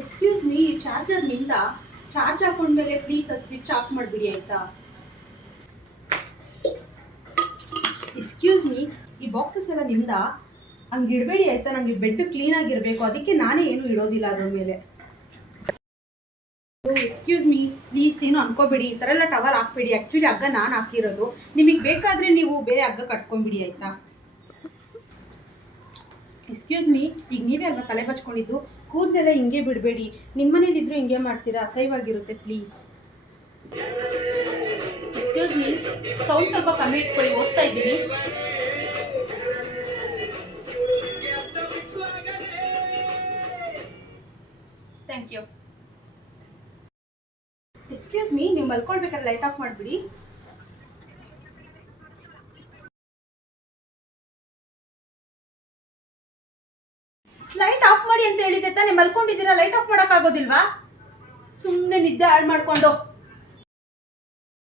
Excuse me, ಈ charger ನಿಂದ. Charge ಹಾಕೊಂಡ್ಮೇಲೆ please ಅದು ಸ್ವಿಚ್ ಆಫ್ ಮಾಡಿಬಿಡಿ ಆಯಿತಾ? ಎಕ್ಸ್ಕ್ಯೂಸ್ ಮೀ, ಈ ಬಾಕ್ಸಸ್ ಎಲ್ಲ ನಿಮ್ದ? ಹಂಗೆ ಇಡಬೇಡಿ ಆಯಿತಾ? ನನಗೆ ಬೆಡ್ ಕ್ಲೀನಾಗಿರಬೇಕು, ಅದಕ್ಕೆ ನಾನೇ ಏನು ಇಡೋದಿಲ್ಲ ಅದ್ರ ಮೇಲೆ. ಎಕ್ಸ್ಕ್ಯೂಸ್ ಮೀ, ಪ್ಲೀಸ್ ಏನು ಅನ್ಕೋಬೇಡಿ, ಈ ಥರ ಎಲ್ಲ ಟವರ್ ಹಾಕ್ಬೇಡಿ. ಆ್ಯಕ್ಚುಲಿ ಹಗ್ಗ ನಾನು ಹಾಕಿರೋದು, ನಿಮಗೆ ಬೇಕಾದರೆ ನೀವು ಬೇರೆ ಹಗ್ಗ ಕಟ್ಕೊಂಡ್ಬಿಡಿ ಆಯಿತಾ? ಎಕ್ಸ್ಕ್ಯೂಸ್ ಮೀ, ಈಗ ನೀವೇ ಅಲ್ವಾ ತಲೆ ಬಚ್ಕೊಂಡಿದ್ದು, ಕೂದಲೆಲ್ಲ ಹಿಂಗೆ ಬಿಡಬೇಡಿ. ನಿಮ್ಮನೇಲಿದ್ದರೂ ಹಿಂಗೆ ಮಾಡ್ತೀರಾ, ಅಸಹ್ಯವಾಗಿರುತ್ತೆ ಪ್ಲೀಸ್. ಎಕ್ಸ್ಕ್ಯೂಸ್ ಮೀ, ಸೌಂಡ್ ಸ್ವಲ್ಪ ಕಮ್ಮಿ ಇಟ್ಕೊಳ್ಳಿ, ಓದ್ತಾ ಇದ್ದೀನಿ. Thank you. ಎಕ್ಸ್ಕ್ಯೂಸ್ ಮೀ, ನೀವು ಮಲ್ಕೊಳ್ಬೇಕಾದ್ರೆ ಲೈಟ್ ಆಫ್ ಮಾಡಿಬಿಡಿ. ಲೈಟ್ ಆಫ್ ಮಾಡಿ ಅಂತ ಹೇಳಿದೆ ತಾನೇ, ಮಲ್ಕೊಂಡಿದ್ದೀರಾ, ಲೈಟ್ ಆಫ್ ಮಾಡೋಕ್ಕಾಗೋದಿಲ್ವಾ? ಸುಮ್ಮನೆ ನಿದ್ದೆ ಹಾಳು ಮಾಡ್ಕೊಂಡು